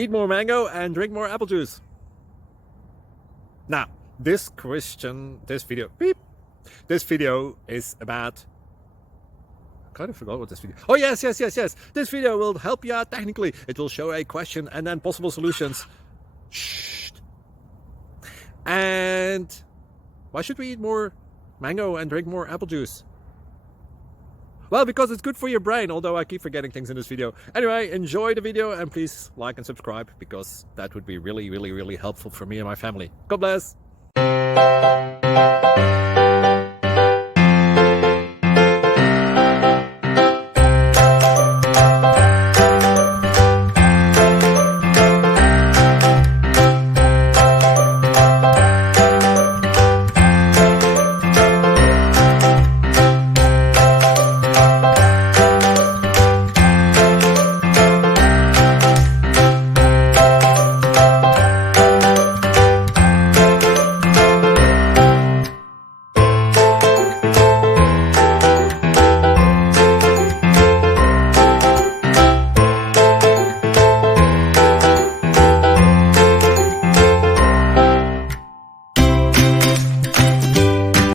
Eat more mango and drink more apple juice. Now, this video is about... I kind of forgot what this video... Oh, yes. This video will help you out technically. It will show a question and then possible solutions. Shh. And why should we eat more mango and drink more apple juice? Well, because it's good for your brain, although I keep forgetting things in this video. Anyway, enjoy the video and please like and subscribe, because that would be really helpful for me and my family. God bless!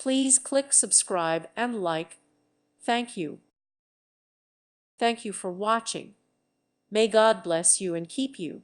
Please click subscribe and like. Thank you. Thank you for watching. May God bless you and keep you.